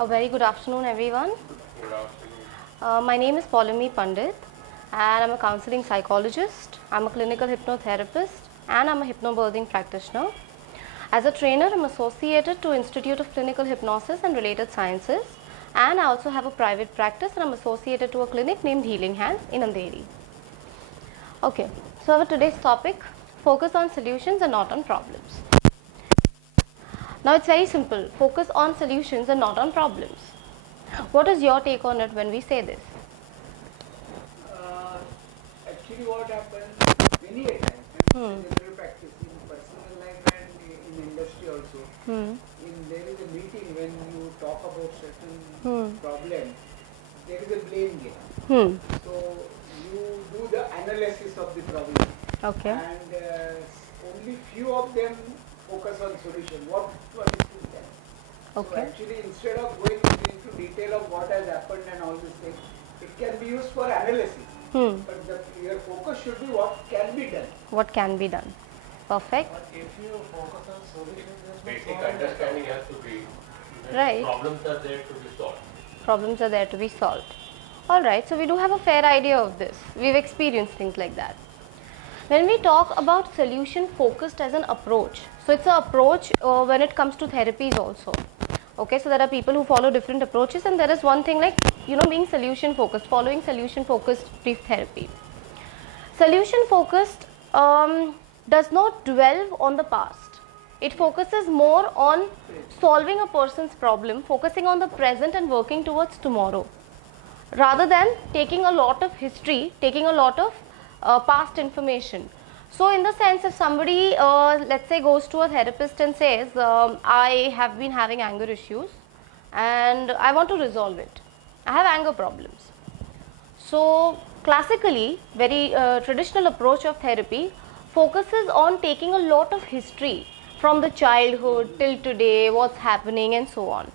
A very good afternoon, everyone. Good afternoon. My name is Paulami Pandit, and I'm a counseling psychologist. I'm a clinical hypnotherapist, and I'm a hypnobirthing practitioner. As a trainer, I'm associated to Institute of Clinical Hypnosis and Related Sciences, and I also have a private practice, and I'm associated to a clinic named Healing Hands in Andheri. Okay, so our today's topic: focus on solutions and not on problems. Now it's very simple: focus on solutions and not on problems. What is your take on it when we say this? Uh, Actually, what happens many a time, and it's a general practice in personal life and in industry also. In there is a meeting when you talk about certain problem, there is a blame game. So you do the analysis of the problem, Okay. and only few of them focus on solution. What one is to be done. So Okay. actually, instead of going into detail of what has happened and all these things, it can be used for analysis. But your focus should be what can be done. What can be done? Perfect. But if you focus on solutions, there's no Basic problem. understanding has to be that Right. problems are there to be solved. Problems are there to be solved. Alright, so we do have a fair idea of this. We've experienced things like that. When we talk about solution focused as an approach, so it's an approach when it comes to therapies also. Okay, so there are people who follow different approaches, and there is one thing like, being solution focused, following solution focused brief therapy. Solution focused does not dwell on the past. It focuses more on solving a person's problem, focusing on the present and working towards tomorrow, rather than taking a lot of history, taking a lot of past information. So in the sense, if somebody let's say goes to a therapist and says, I have been having anger issues and I want to resolve it, I have anger problems. So classically, very traditional approach of therapy focuses on taking a lot of history from the childhood till today, what's happening and so on.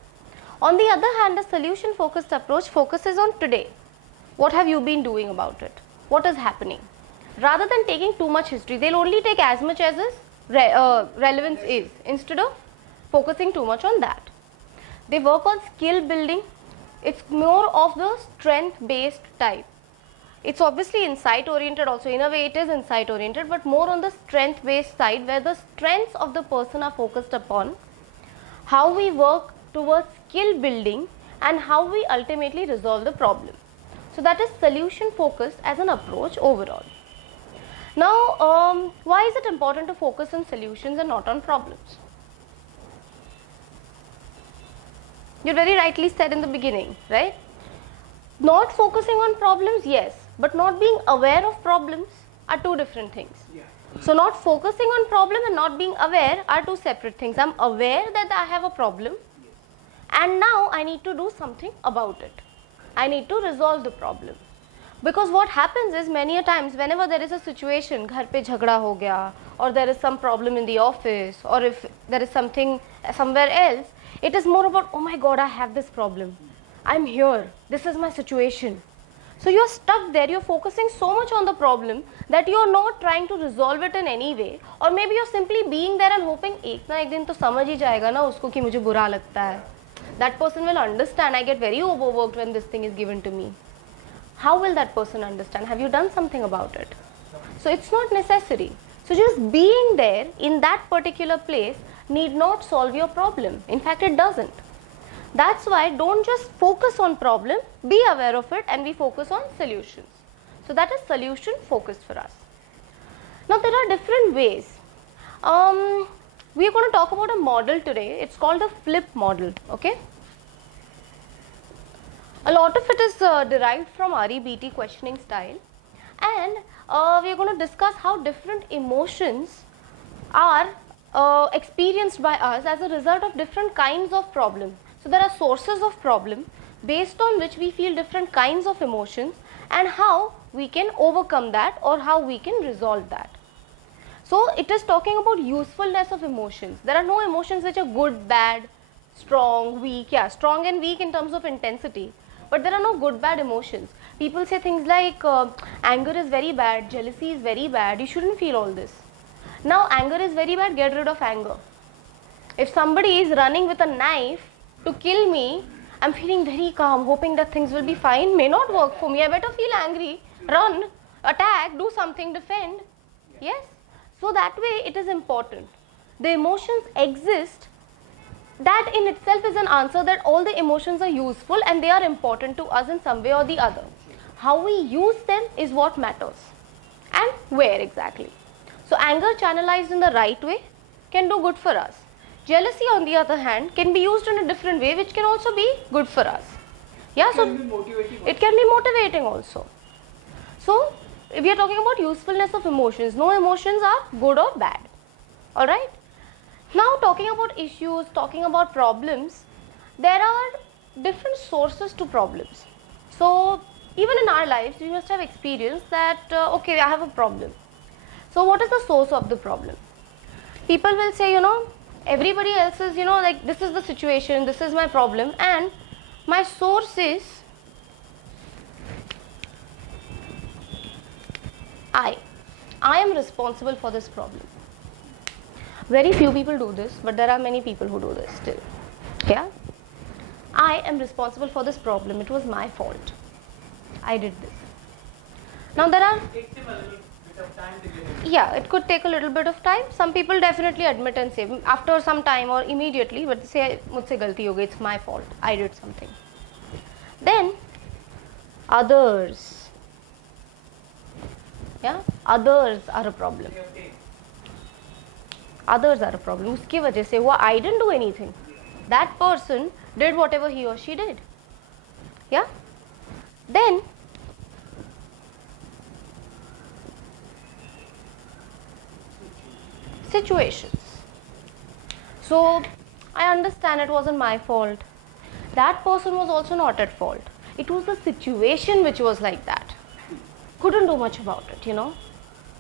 On the other hand, the solution focused approach focuses on today. What have you been doing about it? What is happening? Rather than taking too much history, they'll only take as much as is relevance is, instead of focusing too much on that. They work on skill building. It's more of the strength based type. It's obviously insight oriented also. In a way, it is insight oriented, but more on the strength based side, where the strengths of the person are focused upon, how we work towards skill building, and how we ultimately resolve the problem. So that is solution focused as an approach overall. Now, why is it important to focus on solutions and not on problems? You very rightly said in the beginning, right? Not focusing on problems, yes, but not being aware of problems are two different things. Yeah. So not focusing on problem and not being aware are two separate things. I'm aware that I have a problem, and now I need to do something about it. I need to resolve the problem. Because what happens is, many a times whenever there is a situation, घर पे झगड़ा हो गया, or there is some problem in the office, or if there is something somewhere else, it is more about, oh my god, I have this problem, I'm here, this is my situation. So you're stuck there, you're focusing so much on the problem that you're not trying to resolve it in any way, or maybe you're simply being there and hoping एक ना एक दिन तो समझ ही जाएगा ना उसको कि मुझे बुरा लगता है. That person will understand. I get very overworked when this thing is given to me. How will that person understand? Have you done something about it? So it's not necessary. So just being there in that particular place need not solve your problem. In fact, it doesn't. That's why don't just focus on problem, be aware of it, and we focus on solutions. So that is solution focused for us. Now there are different ways. We are going to talk about a model today. It's called the flip model. Okay. A lot of it is derived from REBT questioning style, and we are going to discuss how different emotions are experienced by us as a result of different kinds of problem. So there are sources of problem based on which we feel different kinds of emotions, and how we can overcome that or how we can resolve that. So it is talking about usefulness of emotions. There are no emotions which are good, bad, strong, weak. Yeah, strong and weak in terms of intensity. But there are no good, bad emotions. People say things like anger is very bad, jealousy is very bad, you shouldn't feel all this. Now anger is very bad, get rid of anger. If somebody is running with a knife to kill me, I'm feeling very calm, hoping that things will be fine, may not work for me. I better feel angry, run, attack, do something, defend. Yes? So that way it is important. The emotions exist. That in itself is an answer that all the emotions are useful and they are important to us in some way or the other. How we use them is what matters. And where exactly. So anger channelized in the right way can do good for us. Jealousy on the other hand can be used in a different way which can also be good for us. Yeah, so it can be motivating also. So we are talking about usefulness of emotions. No emotions are good or bad. Alright. Now talking about issues, talking about problems, there are different sources to problems. So even in our lives we must have experienced that okay, I have a problem. So what is the source of the problem? People will say, everybody else is, like this is the situation, this is my problem, and my source is I am responsible for this problem. Very few people do this, but there are many people who do this still. Yeah, I am responsible for this problem, it was my fault, I did this. Now there are, It takes him a little bit of time to get it. yeah, it could take a little bit of time. Some people definitely admit and say after some time or immediately, but say mujhse galti ho gayi, it's my fault, I did something. Then others, yeah, others are a problem. Others are a problem. उसकी वजह से हुआ, I didn't do anything. That person did whatever he or she did. Yeah. Then situations. So I understand it wasn't my fault. That person was also not at fault. It was the situation which was like that. Couldn't do much about it,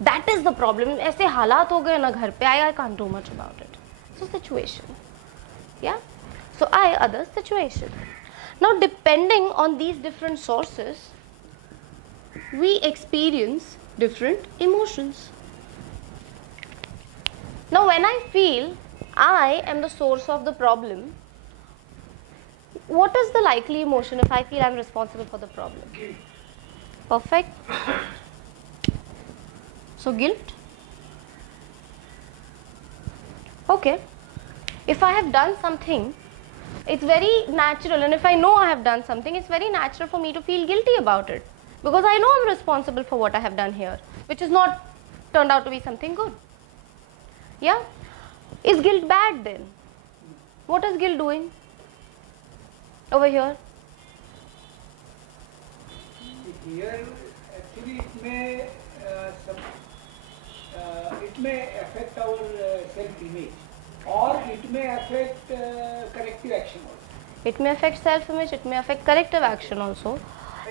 That is the problem. ऐसे हालात हो गए ना घर पे, I can't do much about it. So situation. Yeah. So I, others, situation. Now depending on these different sources, we experience different emotions. Now when I feel I am the source of the problem, what is the likely emotion if I feel I am responsible for the problem? Perfect. So guilt. Okay. If I have done something, it's very natural, and if I know I have done something, it's very natural for me to feel guilty about it, because I know I'm responsible for what I have done here, which is not turned out to be something good. Yeah? Is guilt bad then? What is guilt doing over here? Here, actually, it may affect our self-image, or it may affect corrective action also. It may affect self-image, it may affect corrective action also,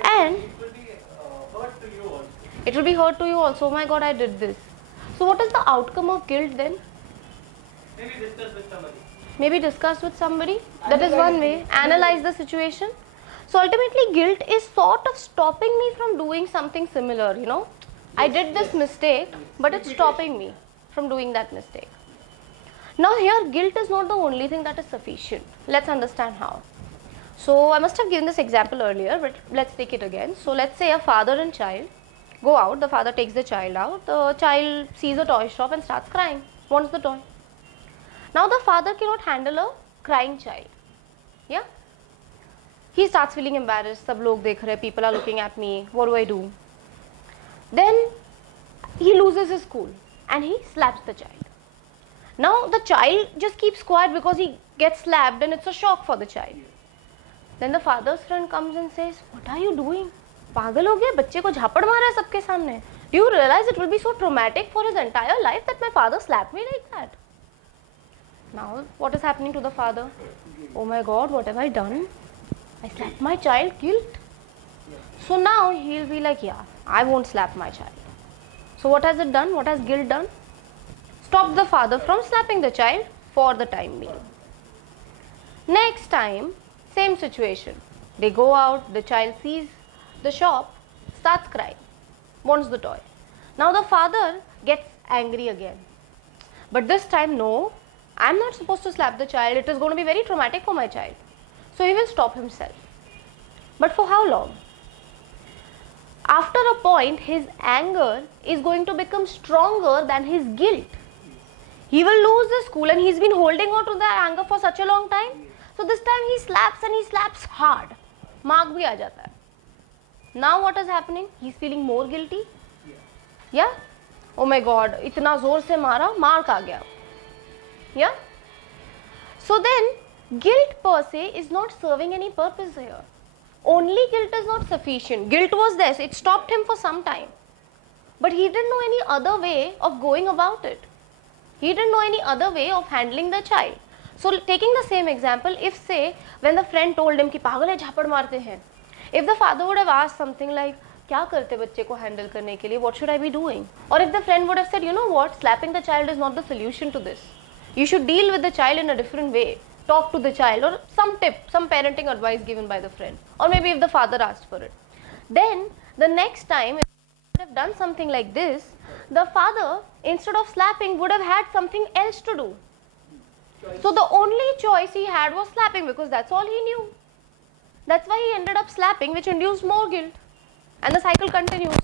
and It will be hurt to you also. it will be hurt to you also. Oh my God, I did this. So what is the outcome of guilt then? Maybe discuss with somebody. Maybe discuss with somebody. That is one way. Analyze the situation. So ultimately guilt is sort of stopping me from doing something similar, I did this mistake, but it's stopping me from doing that mistake. Now here guilt is not the only thing that is sufficient. Let's understand how. So I must have given this example earlier, but let's take it again. So let's say a father and child go out, the father takes the child out, the child sees a toy shop and starts crying, wants the toy. Now the father cannot handle a crying child. Yeah? He starts feeling embarrassed, sab log dekh rahe, people are looking at me, what do I do? Then he loses his cool and he slaps the child. Now the child just keeps quiet because he gets slapped and it's a shock for the child. Then the father's friend comes and says, what are you doing? पागल हो गया, बच्चे को झापड़ मारा है सबके सामने. Do you realize it will be so traumatic for his entire life that my father slapped me like that? Now what is happening to the father? Oh my God, what have I done? I slapped my child, guilt. So now he'll be like, yeah, I won't slap my child. So what has it done? What has guilt done? Stop the father from slapping the child for the time being. Next time, same situation. They go out, the child sees the shop, starts crying, wants the toy. Now the father gets angry again. But this time, no, I'm not supposed to slap the child. It is going to be very traumatic for my child. So he will stop himself. But for how long? After a point, his anger is going to become stronger than his guilt. He will lose the school and he's been holding on to the anger for such a long time. So this time he slaps and he slaps hard. Mark bhi aa jata hai. Now what is happening? He's feeling more guilty. Yeah? Oh my God, itna zor se mara, maar aa gaya. Yeah? So then, guilt per se is not serving any purpose here. Only guilt is not sufficient. Guilt was there, it stopped him for some time. But he didn't know any other way of going about it. He didn't know any other way of handling the child. So taking the same example, if say, when the friend told him कि पागल है झापड़ मारते हैं, if the father would have asked something like, क्या करते बच्चे को handle करने के लिए, what should I be doing? Or if the friend would have said, you know what, slapping the child is not the solution to this. You should deal with the child in a different way. Talk to the child, or some tip, some parenting advice given by the friend, or maybe if the father asked for it. Then the next time if he would have done something like this, the father, instead of slapping, would have had something else to do. So the only choice he had was slapping, because that's all he knew. That's why he ended up slapping, which induced more guilt, and the cycle continues.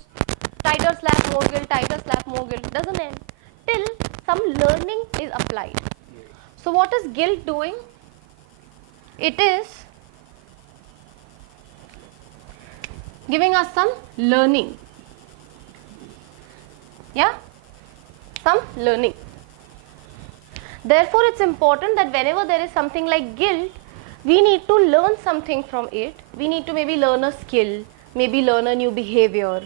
Tighter slap, more guilt, tighter slap, more guilt, doesn't end till some learning is applied. So what is guilt doing? It is giving us some learning. Yeah, some learning. Therefore, it's important that whenever there is something like guilt, we need to learn something from it. We need to maybe learn a skill, maybe learn a new behavior,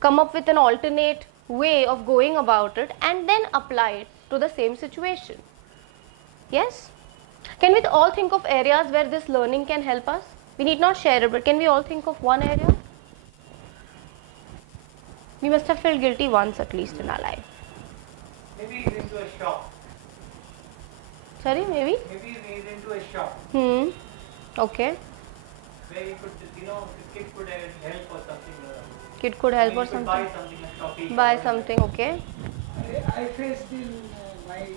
come up with an alternate way of going about it, and then apply it to the same situation. Yes? Can we all think of areas where this learning can help us? We need not share it, but can we all think of one area? We must have felt guilty once at least in our life. Maybe he's into a shop. Sorry, maybe? Maybe he's into a shop Okay. where he could, the kid could help or something. Kid could help or He could something. buy something like shopping. Buy something, okay. I faced in my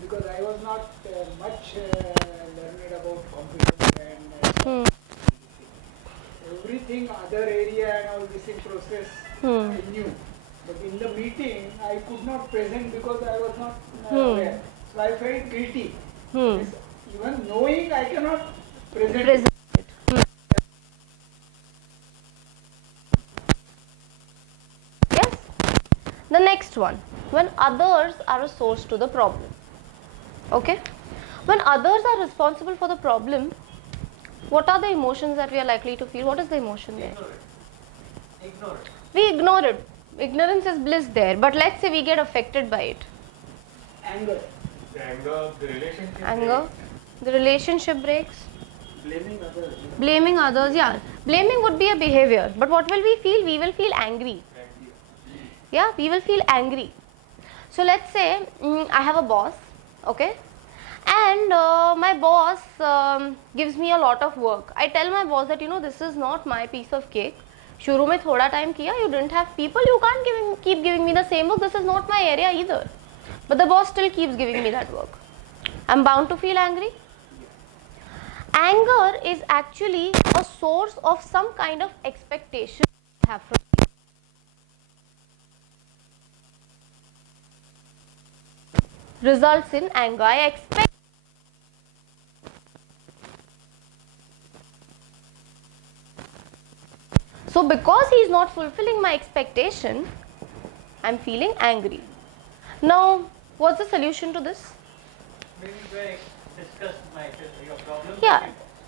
because I was not much learned about computer and everything other area and all this in process I knew. But in the meeting I could not present because I was not aware. So I felt guilty. Even knowing I cannot present. It. Yes. The next one, when others are a source to the problem. Okay. When others are responsible for the problem, what are the emotions that we are likely to feel? What is the emotion there? Ignore it. We ignore it. Ignorance is bliss there. But let's say we get affected by it. Anger. The anger, the relationship. Anger. The relationship breaks. Blaming others. Blaming others, yeah. Blaming would be a behavior. But what will we feel? We will feel angry. Yeah, we will feel angry. So let's say I have a boss, okay, and my boss gives me a lot of work. I tell my boss that this is not my piece of cake. शुरू में थोड़ा time किया, you didn't have people, you can't keep giving me the same work. This is not my area either. But the boss still keeps giving me that work. I'm bound to feel angry. Anger is actually a source of some kind of expectation I have from you. Results in anger. I expect so because he is not fulfilling my expectation, I am feeling angry. Now, what's the solution to this? Maybe discuss your problem. Yeah,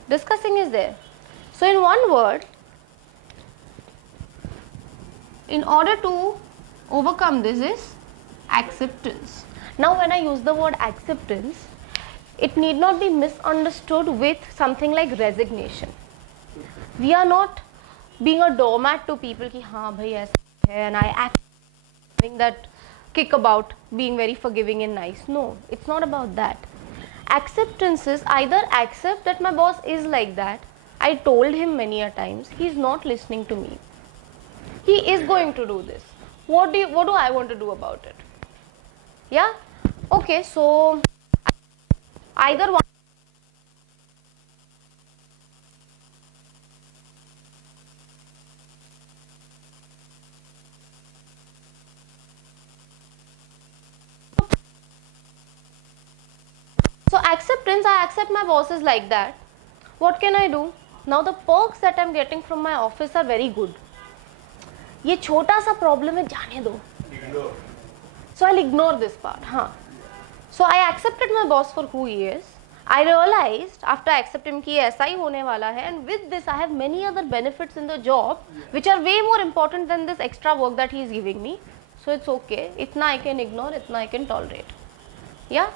discussing is there. So in one word, in order to overcome this is acceptance. Now when I use the word acceptance, it need not be misunderstood with something like resignation. We are not being a doormat to people ki haan bhai aisa hai and I act having that kick about being very forgiving and nice. No, it's not about that. Acceptance is either accept that my boss is like that. I told him many a times, he is not listening to me. He is going to do this. What do I want to do about it? Yeah? Okay, so either one acceptance, I accept my bosses like that. What can I do? Now the perks that I'm getting from my office are very good. ये छोटा सा problem है, जाने दो. Ignore. So I'll ignore this part. So I accepted my boss for who he is. I realized after accepting कि ऐसा ही होने वाला है, and with this I have many other benefits in the job which are way more important than this extra work that he is giving me. So it's okay. इतना I can ignore, इतना I can tolerate. Yeah.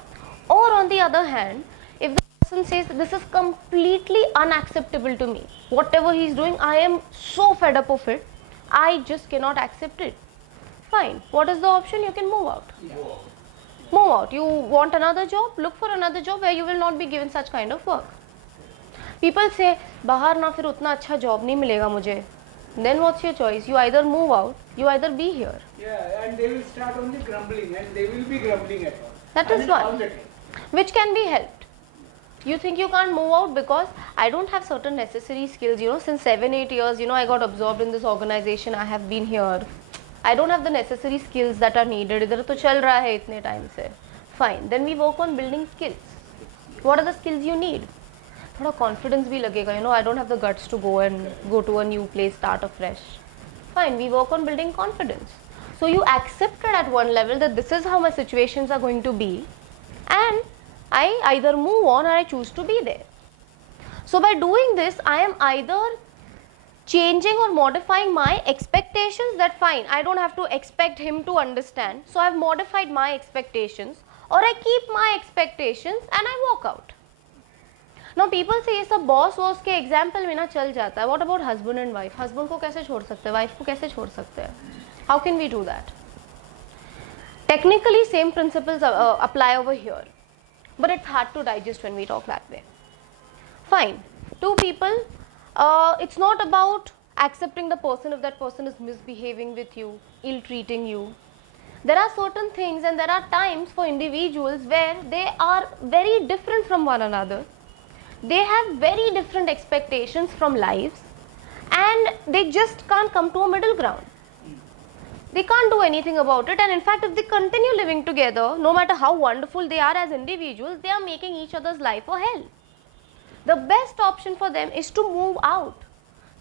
Or on the other hand, if the person says this is completely unacceptable to me, whatever he is doing, I am so fed up of it, I just cannot accept it. Fine. What is the option? You can move out. Move out. You want another job? Look for another job where you will not be given such kind of work. People say, बाहर ना फिर उतना अच्छा job नहीं मिलेगा मुझे. Then what's your choice? You either move out, you either be here. Yeah, and they will start only grumbling, and they will be grumbling at all. That is all one, the time. which can be helped. You think you can't move out because I don't have certain necessary skills, since 7-8 years, I got absorbed in this organization, I have been here. I don't have the necessary skills that are needed. इधर तो चल रहा है इतने time से. Fine. Then we work on building skills. What are the skills you need? थोड़ा confidence भी लगेगा. I don't have the guts to go to a new place, start afresh. Fine. We work on building confidence. So you accepted at one level that this is how my situations are going to be, and I either move on or I choose to be there. So by doing this, I am either changing or modifying my expectations, that fine, I don't have to expect him to understand, so I've modified my expectations, or I keep my expectations and I walk out. Now people say ये सब boss के example में ना चल जाता है. What about husband and wife? Husband को कैसे छोड़ सकते हैं? Wife को कैसे छोड़ सकते हैं? How can we do that? Technically same principles apply over here, but it's hard to digest when we talk that way. Fine, two people, it's not about accepting the person if that person is misbehaving with you, ill-treating you. There are certain things and there are times for individuals where they are very different from one another. They have very different expectations from lives, and they just can't come to a middle ground. They can't do anything about it, and in fact if they continue living together, no matter how wonderful they are as individuals, they are making each other's life a hell. The best option for them is to move out.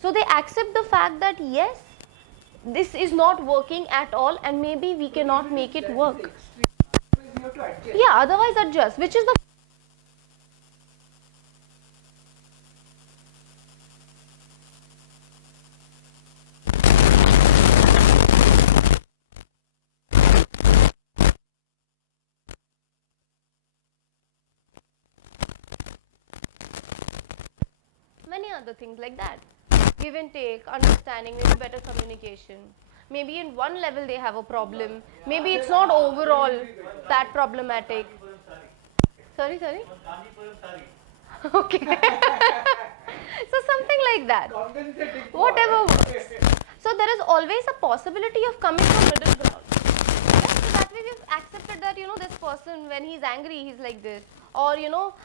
So they accept the fact that yes, this is not working at all and maybe we cannot make it work. You have to adjust. Yeah, otherwise adjust, which is the many other things like that. Give and take, understanding, maybe better communication. Maybe in one level they have a problem. Maybe it's not overall that problematic. Sorry. Okay. So something like that. Compensating for- Whatever works. So there is always a possibility of coming to middle ground. Yeah, so that way we've accepted that, this person, when he's angry, he's like this. Or,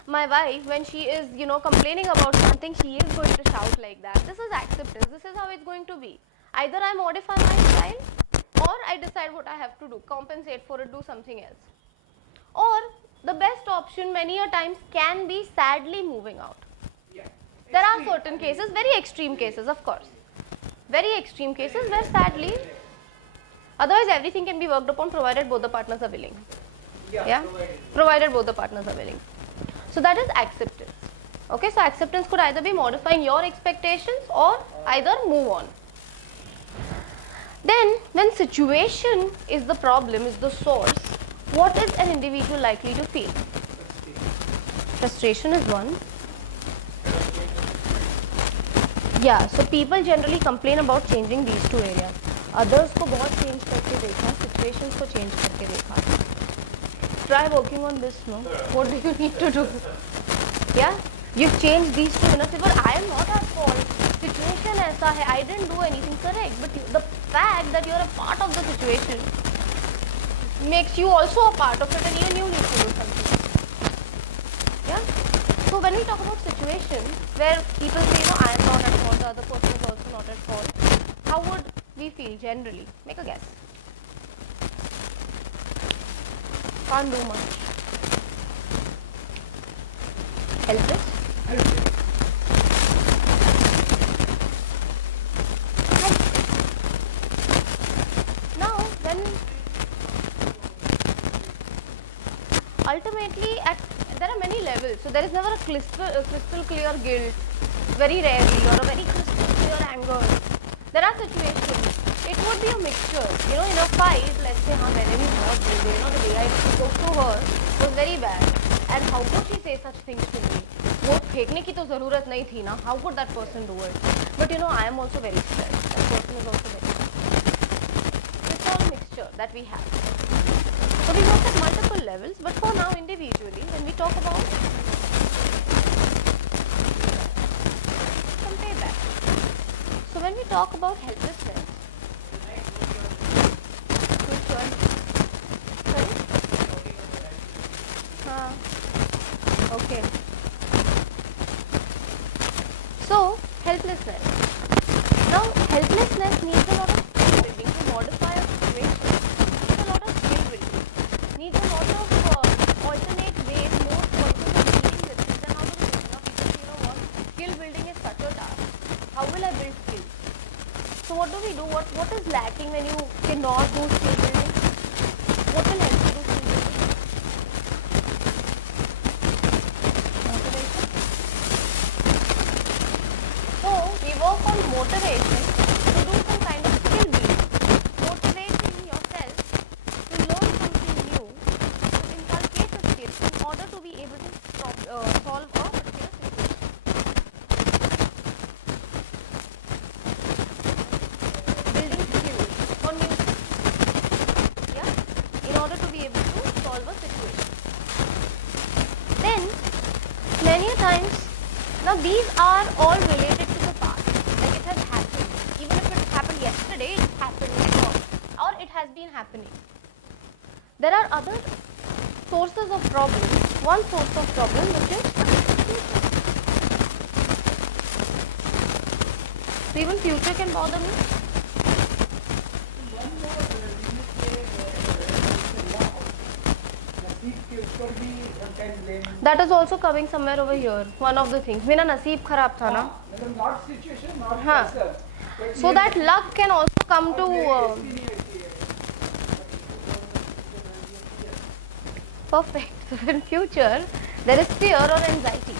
my wife, when she is, complaining about something, she is going to shout like that. This is acceptance. This is how it's going to be. Either I modify my style or I decide what I have to do, compensate for it, do something else. Or the best option many a times can be sadly moving out. Yeah. There are certain cases, very extreme cases, of course. Very extreme cases where sadly, otherwise everything can be worked upon provided both the partners are willing. Yeah, provided both the partners are willing. So that is acceptance. Okay, so acceptance could either be modifying your expectations or either move on. Then when situation is the problem, is the source, what is an individual likely to feel? Frustration is one. Yeah, so people generally complain about changing these two areas. Others को बहुत change करके देखा, situations को change करके देखा. Try working on this, no? What do you need to do? Yeah, you've changed these two enough, but I am not at fault. Situation ऐसा है, I didn't do anything correct, but the fact that you're a part of the situation makes you also a part of it, and even you need to do something. Yeah. So when we talk about situations where people say, I am not at fault, the other person is also not at fault, how would we feel generally? Make a guess. Can't do much. Helpless? Now, when ultimately there are many levels, so there is never a crystal clear guilt, very rarely, or a very crystal clear anger. There are situations, it would be a mixture, you know, in a fight, let's say, हाँ मैंने भी बहुत बोल दिया, you know, the way I spoke to her was very bad, and how could she say such things to me? वो फेंकने की तो ज़रूरत नहीं थी ना, how could that person do it? But you know, I am also very stressed, that person is also very stressed. It's all a mixture that we have. So we work at multiple levels, but for now individually, when we talk about some payback. So when we talk about helplessness, which one? Sorry? Okay. So helplessness. Now helplessness needs a lot of skill building to modify a situation. Needs a lot of skill building. Needs a lot of alternate ways, more choices of dealing with it. Then how do we do? Now people say, you know what? Skill building is such a task. How will I build skills? So what do we do? What is lacking when you cannot do skill building? What will help you do skill building? Motivation. So we work on motivation to do some kind of skill building. Motivating yourself to learn something new, to inculcate a skill in order to be able to solve a particular situation. Building skills or new skills, yeah, in order to be able to solve a situation. Then many a times, now these are all related to the past, like it has happened, even if it happened yesterday, it happened or it has been happening. There are other sources of problems. One source of problem which is future. So even future can bother me. One more limit नसीब के ऊपर भी sometimes blame. That is also coming somewhere over here. One of the things. मेरा नसीब खराब था ना. मतलब not situation, not हाँ. person. But So that luck can also come to. Perfect. So in future, there is fear or anxiety.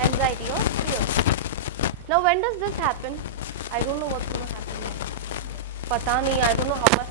Anxiety or fear. Now when does this happen? I don't know what's going to happen now. पता नहीं, I don't know how much.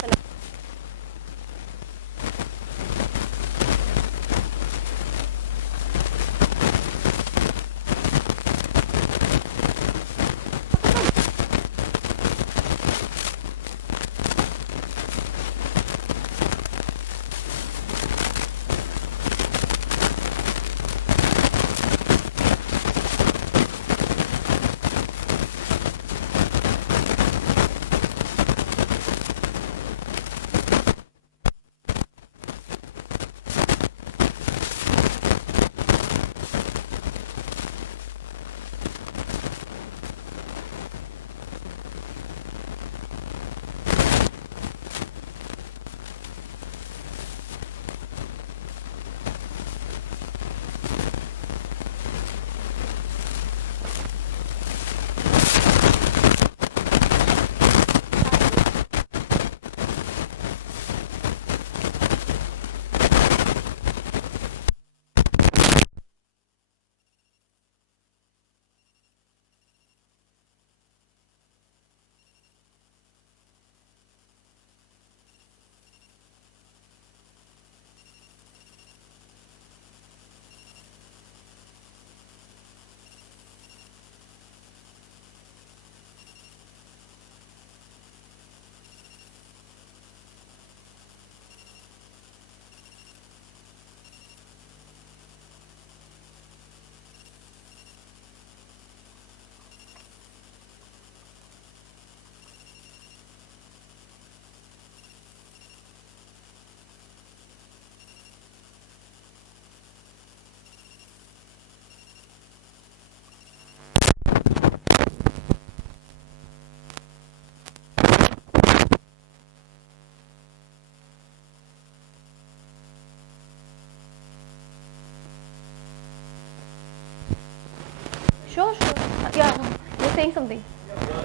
Sure, sure. Yeah, you're saying something.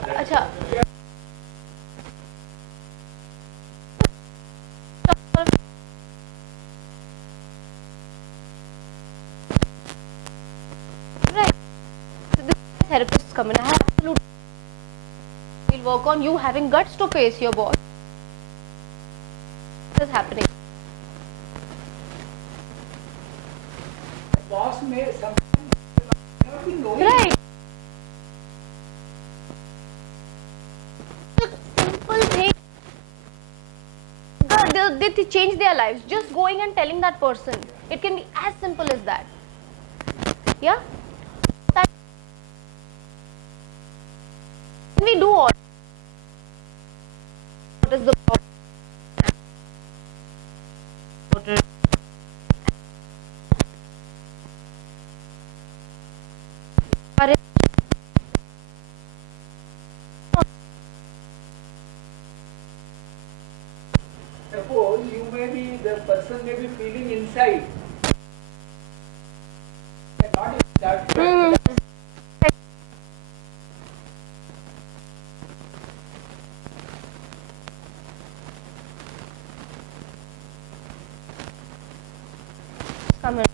Acha. Right. So this is where therapists come in. I absolutely will work on you having guts to face your boss. What is happening? Boss may sometimes not be knowing. Right. Simple thing. They change their lives. Just going and telling that person. It can be as simple as that. Yeah. That we do all. What is the problem? Suppose you may be, the person may be feeling inside. Not inside. Come in.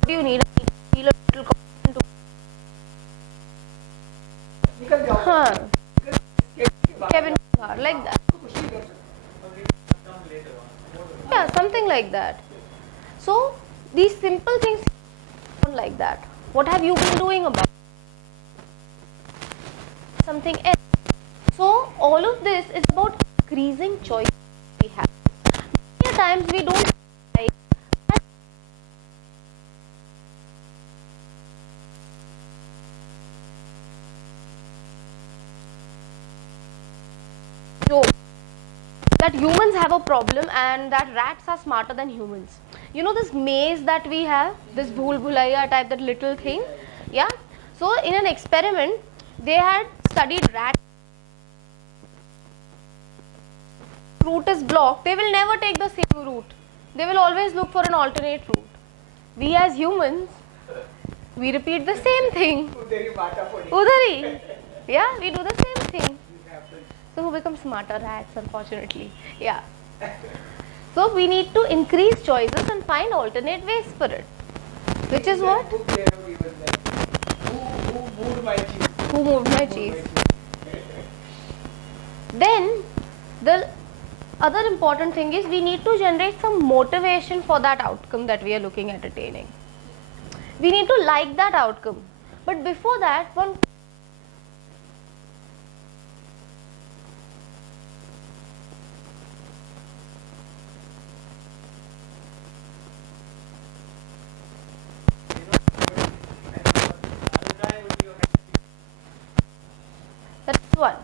What do you need? I need to feel a little confident to निकल जाओ. Kevin Hart, like that. Yeah, something like that. So these simple things like that. What have you been doing about something else? So all of this is about increasing choice we have. Many times we don't like joke that humans have a problem and that rats are smarter than humans. You know this maze that we have, this bhool bhulaiya type, that little thing, yeah. So in an experiment, they had studied rats. Route is blocked, they will never take the same route. They will always look for an alternate route. We as humans, we repeat the same thing. तेरी बाटा पड़ी. Udhari. Yeah, we do the same thing. So who becomes smarter? Rats, unfortunately. Yeah. So we need to increase choices and find alternate ways for it. Which is what? Book they have given that. Who moved my cheese? Who moved my cheese? Then the other important thing is we need to generate some motivation for that outcome that we are looking at attaining. We need to like that outcome. But before that, one that's one.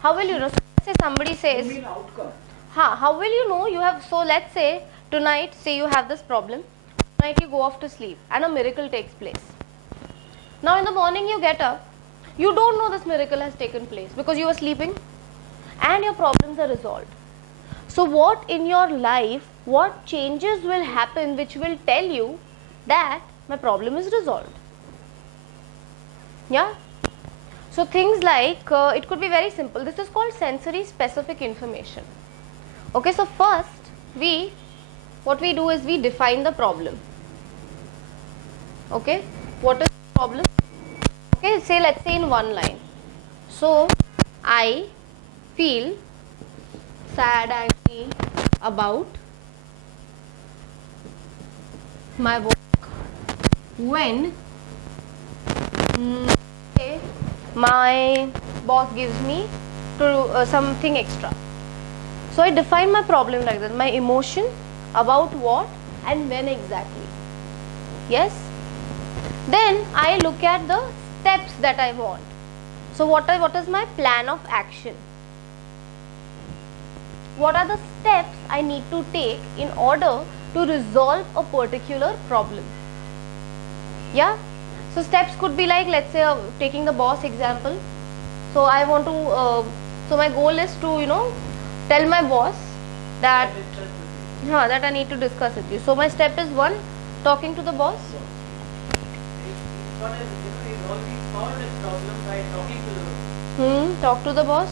How will you know? So let's say somebody says, You mean outcome. how will you know you have, so let's say tonight, say you have this problem, tonight you go off to sleep and a miracle takes place. Now in the morning you get up, you don't know this miracle has taken place because you were sleeping and your problems are resolved. So what in your life, what changes will happen which will tell you that my problem is resolved? Yeah. So things like, it could be very simple. This is called sensory specific information. Okay, so first what we do is we define the problem. Okay, what is the problem? Okay, say let's say in one line. So I feel sad, angry about my work when say my boss gives me to something extra. So I define my problem like that, my emotion about what and when exactly. Yes. Then I look at the steps that I want. So what is my plan of action? What are the steps I need to take in order to resolve a particular problem? Yeah. So steps could be like, let's say taking the boss example. So I want to, so my goal is to, tell my boss that, that I need to discuss with you. So my step is 1, talking to the boss. what is, he's already solved his problem by talking to the Talk to the boss.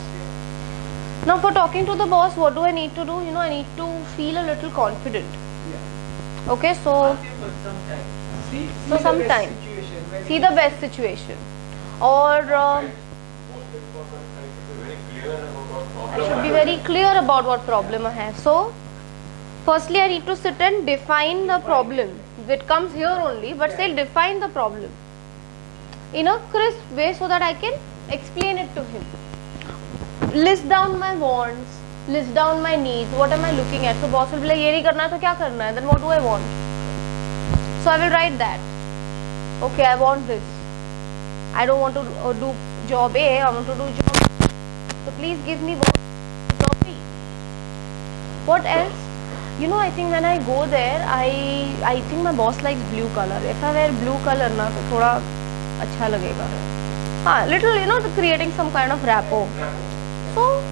Now for talking to the boss, what do I need to do? I need to feel a little confident. Yeah. Okay, so ask him for some time. See So the sometime. best situation. When see it the is- best situation. Or Most important, I should be very clear about what problem I should be very clear about what problem I have. So firstly I need to sit and define the problem. It comes here only, but still define the problem in a crisp way so that I can explain it to him. List down my wants, list down my needs, what am I looking at. So boss will be like, ये नहीं करना है तो क्या करना है, then what do I want? So I will write that. Okay, I want this. I don't want to do job A, I want to do job B. So please give me job B. What else? I think when I go there, I think my boss likes blue color. If I wear blue color ना तो थोड़ा अच्छा लगेगा. हाँ, little creating some kind of rapport. So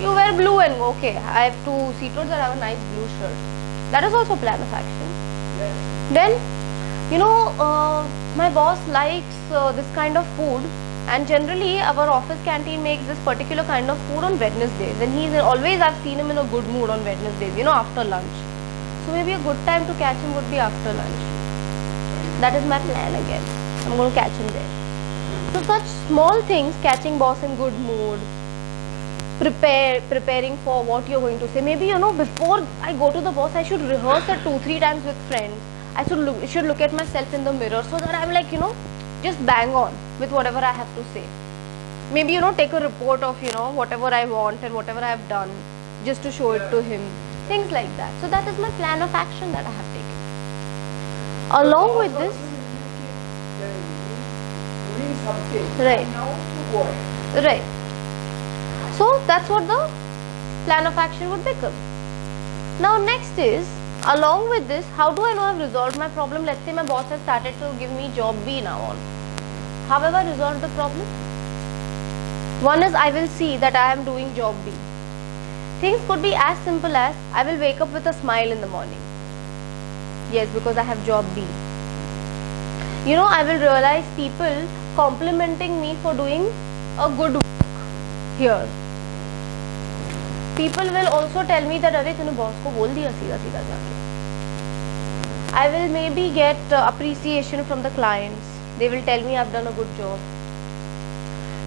you wear blue and go, okay, I have to see to it that I have a nice blue shirt. That is also plan of action. Yes. Then my boss likes this kind of food, and generally our office canteen makes this particular kind of food on Wednesdays, and he's always, I've seen him in a good mood on Wednesdays, after lunch. So maybe a good time to catch him would be after lunch. That is my plan again. I'm going to catch him there. So such small things, catching boss in good mood, preparing for what you're going to say. Maybe before I go to the boss, I should rehearse it 2-3 times with friends. I should look at myself in the mirror so that I'm like, just bang on with whatever I have to say. Maybe, take a report of, whatever I want and whatever I have done, just to show it to him. Things like that. So that is my plan of action that I have taken. Along with this, doing something. Right. Now to go ahead. right. So that's what the plan of action would become. Now next is, along with this, how do I know I've resolved my problem? Let's say my boss has started to give me job B now on. How have I resolved the problem? One is, I will see that I am doing job B. Things could be as simple as, I will wake up with a smile in the morning. Yes, because I have job B. I will realize people complimenting me for doing a good work here. People will also tell me that अरे तूने boss को बोल दिया सीधा सीधा जाके. I will maybe get appreciation from the clients. They will tell me I've done a good job.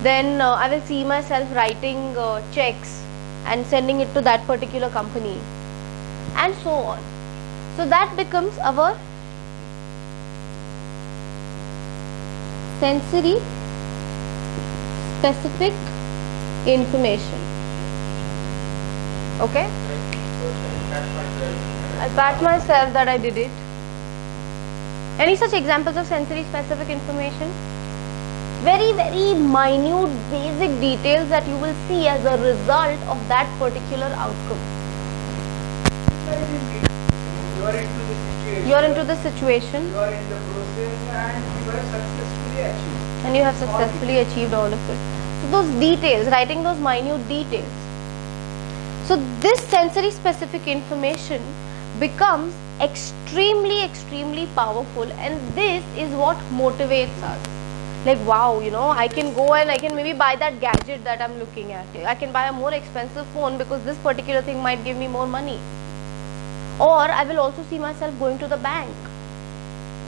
Then I will see myself writing checks and sending it to that particular company, and so on. So that becomes our sensory specific information. Okay? I pat myself that I did it. Any such examples of sensory specific information? Very, very minute basic details that you will see as a result of that particular outcome. You are into the situation. You are into the situation You are in the process and you have successfully achieved. and you have successfully achieved all of it. So those details, writing those minute details. So this sensory specific information becomes extremely, extremely powerful, and this is what motivates us. Like, wow, I can go and I can maybe buy that gadget that I'm looking at. I can buy a more expensive phone because this particular thing might give me more money. Or I will also see myself going to the bank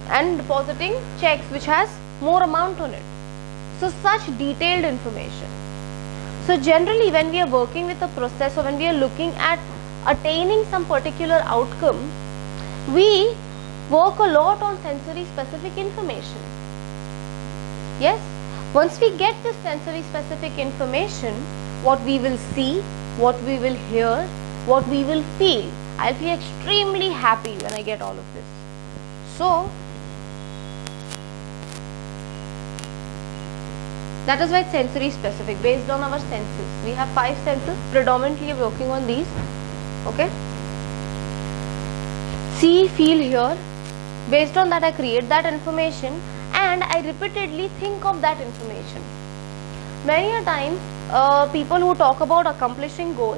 and depositing checks which has more amount on it. So such detailed information. So generally when we are working with a process, or when we are looking at attaining some particular outcome, we work a lot on sensory specific information. Yes, once we get this sensory specific information, what we will see, what we will hear, what we will feel, I'll be extremely happy when I get all of this. So that is why it's sensory specific, based on our senses. We have 5 senses, predominantly working on these. Okay, see, feel, hear. Based on that I create that information and I repeatedly think of that information. Many a time people who talk about accomplishing goals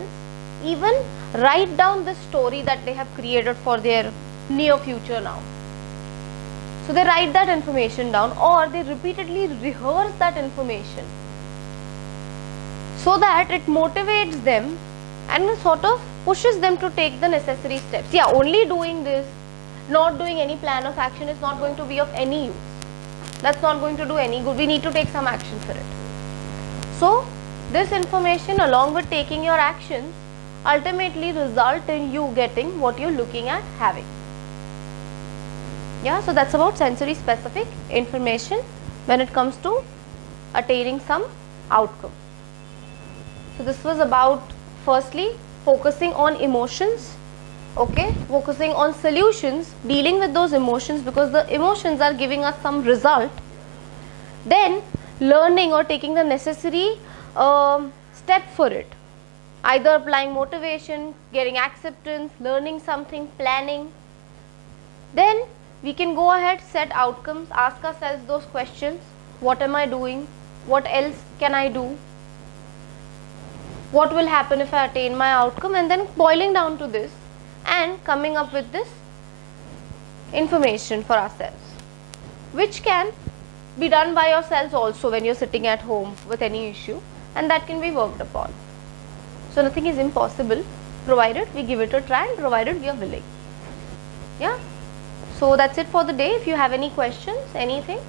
even write down the story that they have created for their near future now. So they write that information down, or they repeatedly rehearse that information so that it motivates them and sort of pushes them to take the necessary steps. Yeah, only doing this, not doing any plan of action is not going to be of any use. That's not going to do any good. We need to take some action for it. So this information along with taking your actions ultimately result in you getting what you're looking at having. Yeah, so that's about sensory specific information when it comes to attaining some outcome. So this was about firstly focusing on emotions, okay, focusing on solutions, dealing with those emotions because the emotions are giving us some result. Then learning or taking the necessary step for it, either applying motivation, getting acceptance, learning something, planning. Then we can go ahead, set outcomes, ask ourselves those questions. What am I doing? What else can I do? What will happen if I attain my outcome? And then boiling down to this and coming up with this information for ourselves, which can be done by yourselves also when you're sitting at home with any issue, and that can be worked upon. So nothing is impossible provided we give it a try and provided we are willing. Yeah. So that's it for the day. If you have any questions, anything.